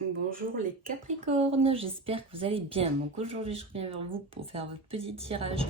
Bonjour les Capricornes, j'espère que vous allez bien. Donc aujourd'hui je reviens vers vous pour faire votre petit tirage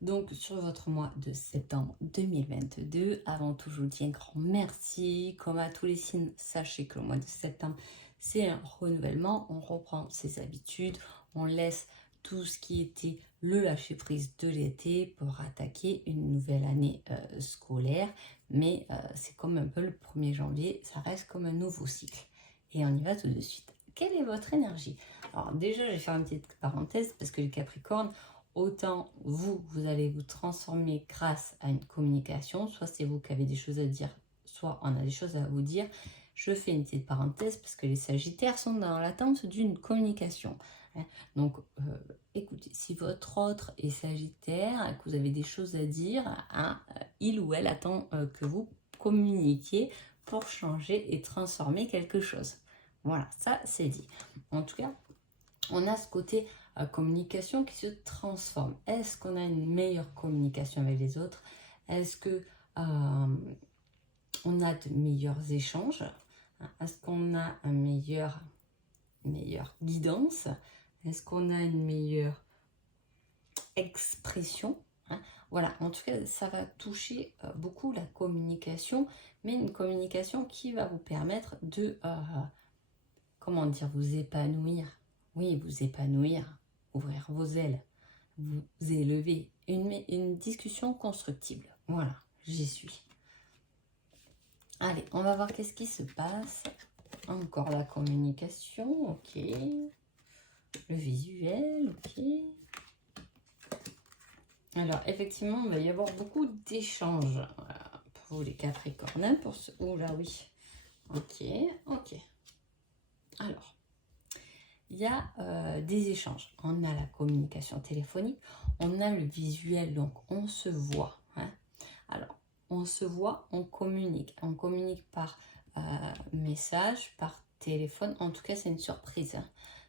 donc sur votre mois de septembre 2022. Avant tout je vous dis un grand merci. Comme à tous les signes, sachez que le mois de septembre c'est un renouvellement. On reprend ses habitudes, on laisse tout ce qui était le lâcher prise de l'été pour attaquer une nouvelle année scolaire. Mais c'est comme un peu le 1er janvier, ça reste comme un nouveau cycle. Et on y va tout de suite. Quelle est votre énergie? Alors déjà, je vais faire une petite parenthèse parce que les Capricornes, autant vous allez vous transformer grâce à une communication, soit c'est vous qui avez des choses à dire, soit on a des choses à vous dire. Je fais une petite parenthèse parce que les Sagittaires sont dans l'attente d'une communication. Donc, écoutez, si votre autre est Sagittaire, que vous avez des choses à dire, il ou elle attend que vous communiquiez pour changer et transformer quelque chose. Voilà, ça c'est dit. En tout cas, on a ce côté communication qui se transforme. Est-ce qu'on a une meilleure communication avec les autres? Est-ce que on a de meilleurs échanges? Est-ce qu'on a une meilleure guidance? Est-ce qu'on a une meilleure expression? Voilà, en tout cas, ça va toucher beaucoup la communication, mais une communication qui va vous permettre de comment dire, vous épanouir. Oui, vous épanouir, ouvrir vos ailes, vous élever. Une discussion constructible. Voilà, j'y suis. Allez, on va voir qu'est-ce qui se passe. Encore la communication, ok. Le visuel, ok. Alors, effectivement, il va y avoir beaucoup d'échanges pour les Capricornes. Pour ce... Oh là, oui. Ok, ok. Alors, il y a des échanges. On a la communication téléphonique, on a le visuel, donc on se voit. Alors, on se voit, on communique. On communique par message, par téléphone. En tout cas, c'est une surprise.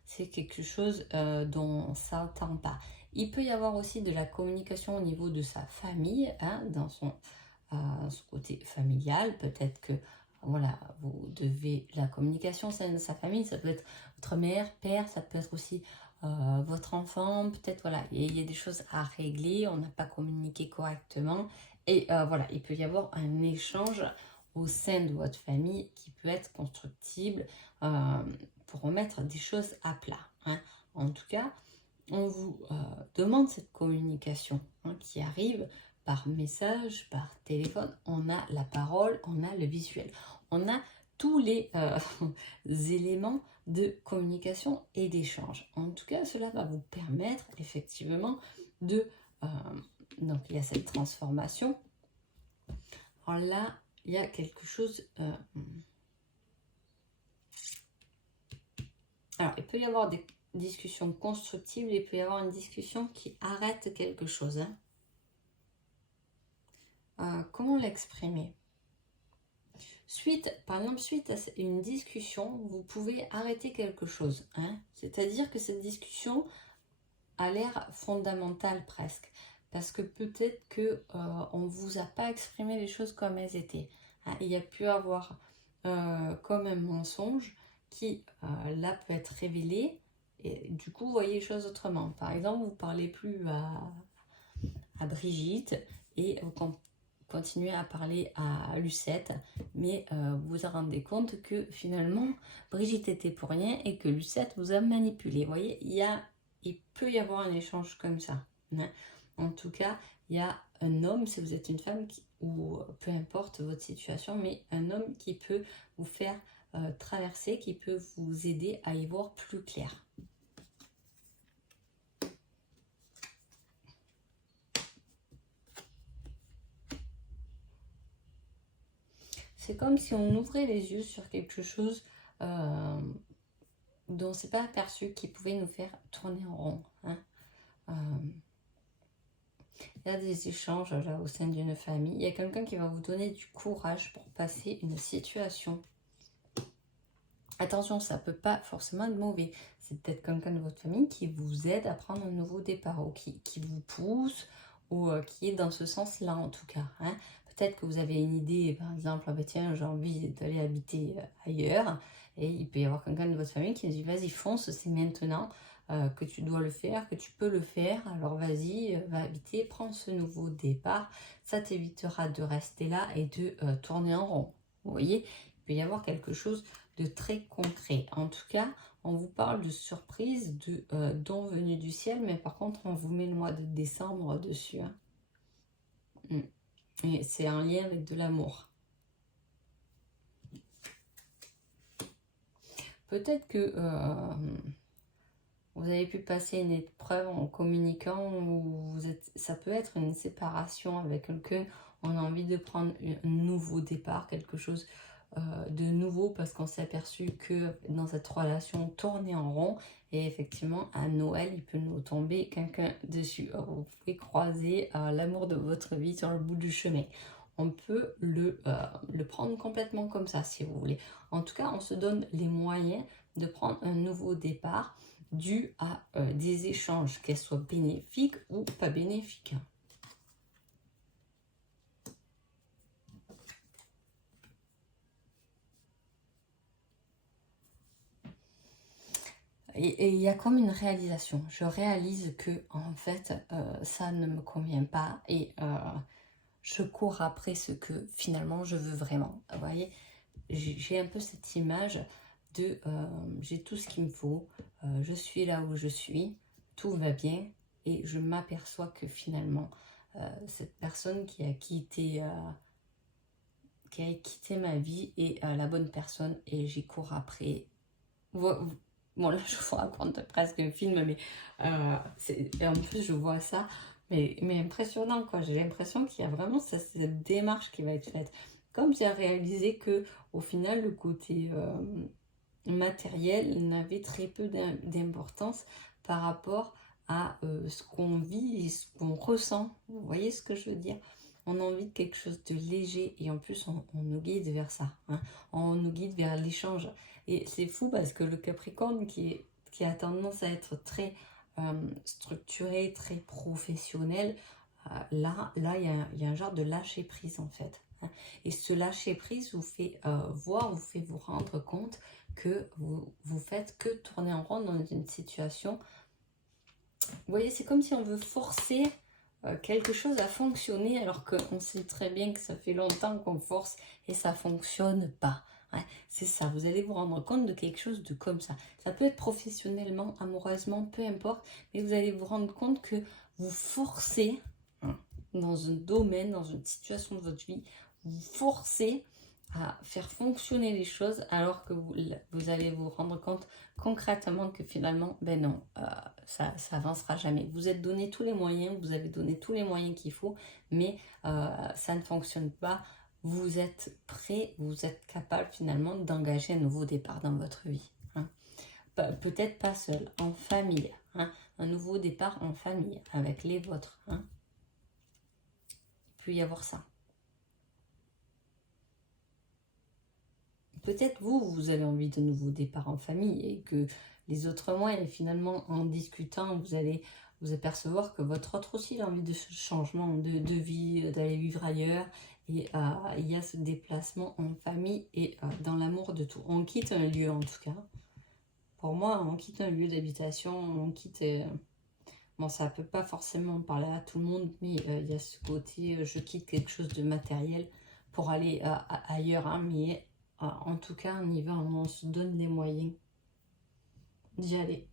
C'est quelque chose dont on ne s'attend pas. Il peut y avoir aussi de la communication au niveau de sa famille, dans son côté familial. Peut-être que voilà, vous devez la communication, c'est sa famille, ça peut être votre mère, père, ça peut être aussi votre enfant, peut-être voilà, il y a des choses à régler, on n'a pas communiqué correctement et voilà, il peut y avoir un échange au sein de votre famille qui peut être constructible pour remettre des choses à plat. En tout cas, on vous demande cette communication qui arrive par message, par téléphone, on a la parole, on a le visuel. On a tous les éléments de communication et d'échange. En tout cas, cela va vous permettre effectivement de... donc, il y a cette transformation. Alors là, il y a quelque chose... alors, il peut y avoir des discussions constructives, il peut y avoir une discussion qui arrête quelque chose. Comment l'exprimer? Par exemple, suite à une discussion, vous pouvez arrêter quelque chose. C'est-à-dire que cette discussion a l'air fondamentale presque. Parce que peut-être qu'on ne vous a pas exprimé les choses comme elles étaient. Il y a pu avoir comme un mensonge qui, là, peut être révélé. Et du coup, vous voyez les choses autrement. Par exemple, vous ne parlez plus à Brigitte et vous continuez à parler à Lucette, mais vous vous rendez compte que finalement Brigitte était pour rien et que Lucette vous a manipulé. Vous voyez, il peut y avoir un échange comme ça. En tout cas, il y a un homme, si vous êtes une femme, ou peu importe votre situation, mais un homme qui peut vous faire traverser, qui peut vous aider à y voir plus clair. C'est comme si on ouvrait les yeux sur quelque chose dont on ne s'est pas aperçu, qui pouvait nous faire tourner en rond. Il y a des échanges là au sein d'une famille. Il y a quelqu'un qui va vous donner du courage pour passer une situation. Attention, ça ne peut pas forcément être mauvais. C'est peut-être quelqu'un de votre famille qui vous aide à prendre un nouveau départ ou qui vous pousse ou qui est dans ce sens-là en tout cas. Peut-être que vous avez une idée, par exemple, tiens, j'ai envie d'aller habiter ailleurs. Et il peut y avoir quelqu'un de votre famille qui dit vas-y fonce, c'est maintenant que tu dois le faire, que tu peux le faire. Alors vas-y, va habiter, prends ce nouveau départ. Ça t'évitera de rester là et de tourner en rond. Vous voyez, il peut y avoir quelque chose de très concret. En tout cas, on vous parle de surprise, de dons venus du ciel, mais par contre, on vous met le mois de décembre dessus. Hein. Et c'est un lien avec de l'amour. Peut-être que vous avez pu passer une épreuve en communiquant, ou ça peut être une séparation avec quelqu'un. On a envie de prendre un nouveau départ, quelque chose de nouveau, parce qu'on s'est aperçu que dans cette relation, on tournait en rond. Et effectivement, à Noël, il peut nous tomber quelqu'un dessus. Vous pouvez croiser l'amour de votre vie sur le bout du chemin. On peut le prendre complètement comme ça, si vous voulez. En tout cas, on se donne les moyens de prendre un nouveau départ dû à des échanges, qu'elles soient bénéfiques ou pas bénéfiques. Et il y a comme une réalisation. Je réalise que en fait, ça ne me convient pas et je cours après ce que finalement je veux vraiment. Vous voyez, j'ai un peu cette image de j'ai tout ce qu'il me faut, je suis là où je suis, tout va bien et je m'aperçois que finalement cette personne qui a quitté ma vie est la bonne personne et j'y cours après. Bon, là, je vous raconte presque un film, mais en plus, je vois ça, mais impressionnant, quoi. J'ai l'impression qu'il y a vraiment cette démarche qui va être faite. Comme j'ai réalisé que, au final, le côté matériel n'avait très peu d'importance par rapport à ce qu'on vit et ce qu'on ressent. Vous voyez ce que je veux dire? On a envie de quelque chose de léger et en plus on nous guide vers ça. Hein. On nous guide vers l'échange. Et c'est fou parce que le Capricorne qui a tendance à être très structuré, très professionnel, là il y a un genre de lâcher prise en fait. Hein. Et ce lâcher prise vous fait vous fait vous rendre compte que vous faites que tourner en rond dans une situation. Vous voyez, c'est comme si on veut forcer quelque chose à fonctionner alors qu'on sait très bien que ça fait longtemps qu'on force et ça fonctionne pas. Ouais, c'est ça, vous allez vous rendre compte de quelque chose de comme ça. Ça peut être professionnellement, amoureusement, peu importe, mais vous allez vous rendre compte que vous forcez dans un domaine, dans une situation de votre vie, vous forcez à faire fonctionner les choses alors que vous allez vous rendre compte concrètement que finalement, ben non, ça avancera jamais. Vous êtes donné tous les moyens, vous avez donné tous les moyens qu'il faut, mais ça ne fonctionne pas. Vous êtes prêt, vous êtes capable finalement d'engager un nouveau départ dans votre vie. Hein. Peut-être pas seul, en famille. Hein. Un nouveau départ en famille avec les vôtres. Hein. Il peut y avoir ça. Peut-être vous avez envie de nouveaux départs en famille et que les autres mois, et finalement en discutant, vous allez vous apercevoir que votre autre aussi a envie de ce changement de vie, d'aller vivre ailleurs. Et il y a ce déplacement en famille et dans l'amour de tout. On quitte un lieu en tout cas. Pour moi, on quitte un lieu d'habitation, on quitte... bon, ça ne peut pas forcément parler à tout le monde, mais il y a ce côté, je quitte quelque chose de matériel pour aller ailleurs, hein, mais... en tout cas, on y va, on se donne les moyens d'y aller.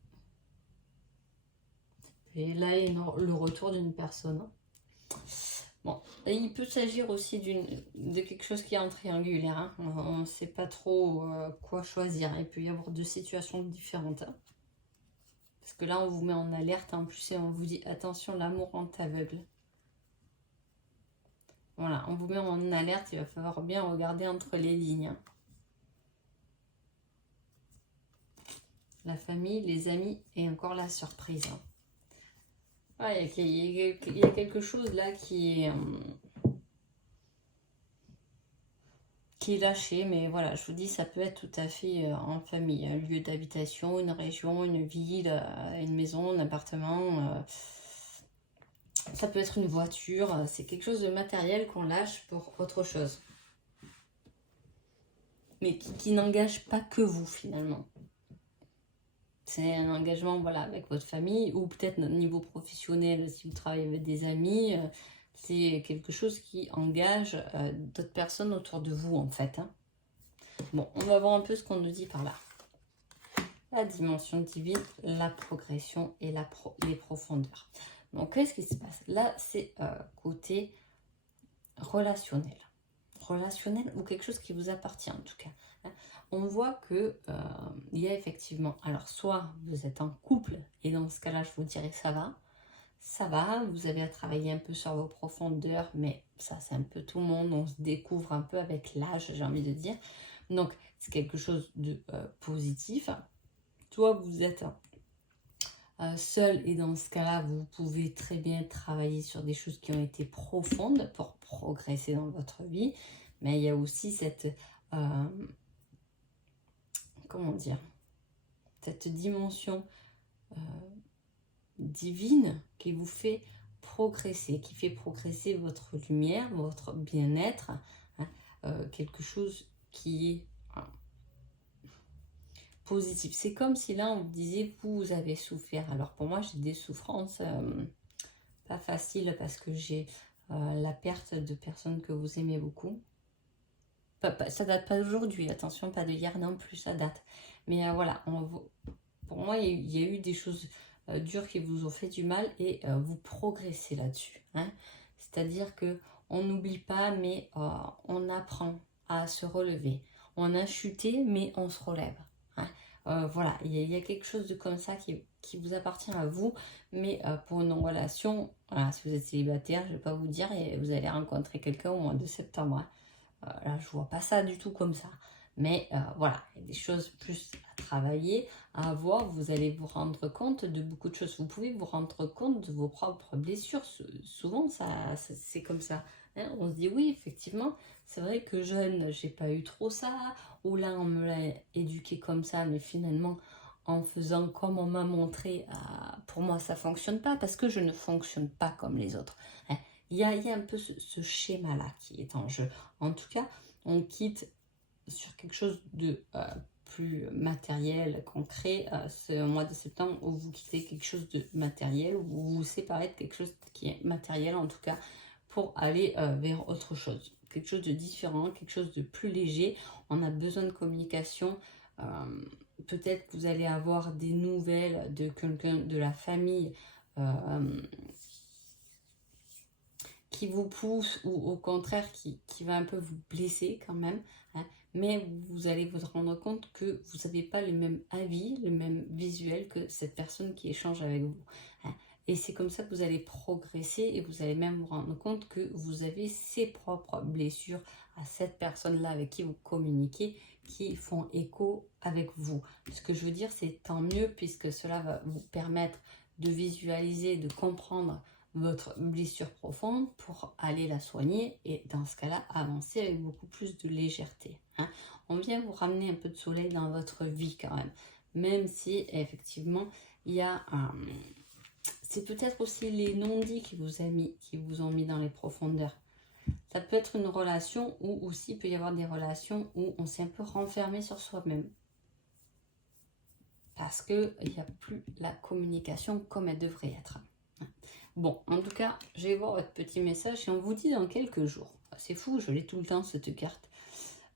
Et là, il y a le retour d'une personne. Bon, et il peut s'agir aussi de quelque chose qui est en triangulaire. Hein. On ne sait pas trop quoi choisir. Il peut y avoir deux situations différentes. Hein. Parce que là, on vous met en alerte en plus et on vous dit attention, l'amour rend aveugle. Voilà, on vous met en alerte, il va falloir bien regarder entre les lignes. Hein. La famille, les amis et encore la surprise. Ouais, il y a quelque chose là qui est lâché, mais voilà, je vous dis, ça peut être tout à fait en famille. Un lieu d'habitation, une région, une ville, une maison, un appartement. Ça peut être une voiture. C'est quelque chose de matériel qu'on lâche pour autre chose. mais qui n'engage pas que vous finalement. C'est un engagement, voilà, avec votre famille, ou peut-être au niveau professionnel, si vous travaillez avec des amis, c'est quelque chose qui engage d'autres personnes autour de vous, en fait. Hein. Bon, on va voir un peu ce qu'on nous dit par là. La dimension divine, la progression et les profondeurs. Donc, qu'est-ce qui se passe? Là, c'est côté relationnel. Relationnel ou quelque chose qui vous appartient, en tout cas. Hein. On voit que il y a effectivement, alors soit vous êtes en couple, et dans ce cas-là, je vous dirais ça va, vous avez à travailler un peu sur vos profondeurs, mais ça, c'est un peu tout le monde, on se découvre un peu avec l'âge, j'ai envie de dire. Donc, c'est quelque chose de positif. Soit vous êtes seul, et dans ce cas-là, vous pouvez très bien travailler sur des choses qui ont été profondes pour progresser dans votre vie. Mais il y a aussi cette, comment dire, cette dimension divine qui vous fait progresser, qui fait progresser votre lumière, votre bien-être, hein, quelque chose qui est positif. C'est comme si là on vous disait vous avez souffert. Alors pour moi j'ai des souffrances pas faciles parce que j'ai la perte de personnes que vous aimez beaucoup. Ça date pas d'aujourd'hui, attention, pas de hier non plus, ça date. Mais voilà, pour moi il y a eu des choses dures qui vous ont fait du mal et vous progressez là-dessus. Hein. C'est-à-dire que on n'oublie pas, mais on apprend à se relever. On a chuté, mais on se relève. Hein. Voilà, il y a quelque chose de comme ça qui vous appartient à vous, mais pour une relation, voilà, si vous êtes célibataire, je ne vais pas vous dire, et vous allez rencontrer quelqu'un au mois de septembre. Hein. Là, je vois pas ça du tout comme ça. Mais voilà, il y a des choses plus à travailler, à voir. Vous allez vous rendre compte de beaucoup de choses. Vous pouvez vous rendre compte de vos propres blessures. Souvent, c'est comme ça. Hein. On se dit, oui, effectivement, c'est vrai que jeune, j'ai pas eu trop ça. Ou là, on me l'a éduqué comme ça. Mais finalement, en faisant comme on m'a montré, pour moi, ça fonctionne pas parce que je ne fonctionne pas comme les autres. Hein. Il y a un peu ce schéma-là qui est en jeu. En tout cas, on quitte sur quelque chose de plus matériel, concret, ce mois de septembre où vous quittez quelque chose de matériel, où vous vous séparez de quelque chose qui est matériel en tout cas, pour aller vers autre chose. Quelque chose de différent, quelque chose de plus léger. On a besoin de communication. Peut-être que vous allez avoir des nouvelles de quelqu'un de la famille qui vous pousse ou au contraire qui va un peu vous blesser quand même, hein, mais vous allez vous rendre compte que vous n'avez pas le même avis, le même visuel que cette personne qui échange avec vous. Hein. Et c'est comme ça que vous allez progresser et vous allez même vous rendre compte que vous avez ses propres blessures à cette personne-là avec qui vous communiquez qui font écho avec vous. Ce que je veux dire, c'est tant mieux puisque cela va vous permettre de visualiser, de comprendre votre blessure profonde pour aller la soigner et dans ce cas-là avancer avec beaucoup plus de légèreté. Hein. On vient vous ramener un peu de soleil dans votre vie quand même si effectivement il y a c'est peut-être aussi les non-dits qui vous ont mis dans les profondeurs. Ça peut être une relation ou aussi il peut y avoir des relations où on s'est un peu renfermé sur soi-même parce qu'il n'y a plus la communication comme elle devrait être. Bon, en tout cas, je vais voir votre petit message et on vous dit dans quelques jours. C'est fou, je l'ai tout le temps cette carte.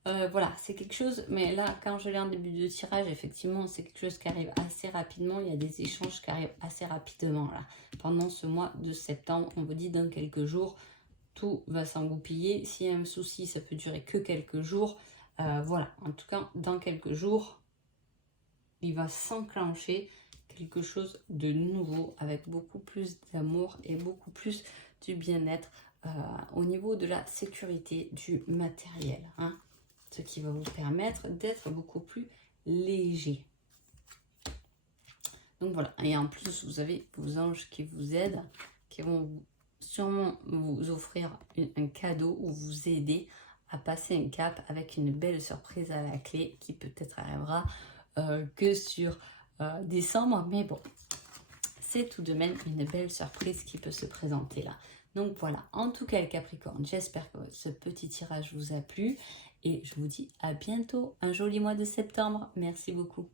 Voilà, c'est quelque chose, mais là, quand je l'ai en début de tirage, effectivement, c'est quelque chose qui arrive assez rapidement. Il y a des échanges qui arrivent assez rapidement là. Pendant ce mois de septembre, on vous dit dans quelques jours, tout va s'engoupiller. S'il y a un souci, ça peut durer que quelques jours. Voilà, en tout cas, dans quelques jours, il va s'enclencher quelque chose de nouveau avec beaucoup plus d'amour et beaucoup plus du bien-être au niveau de la sécurité du matériel. Hein, ce qui va vous permettre d'être beaucoup plus léger. Donc voilà, et en plus vous avez vos anges qui vous aident, qui vont sûrement vous offrir un cadeau ou vous aider à passer un cap avec une belle surprise à la clé qui peut-être arrivera que sur décembre, mais bon, c'est tout de même une belle surprise qui peut se présenter là. Donc voilà, en tout cas le Capricorne, j'espère que ce petit tirage vous a plu Et je vous dis à bientôt. Un joli mois de septembre. Merci beaucoup.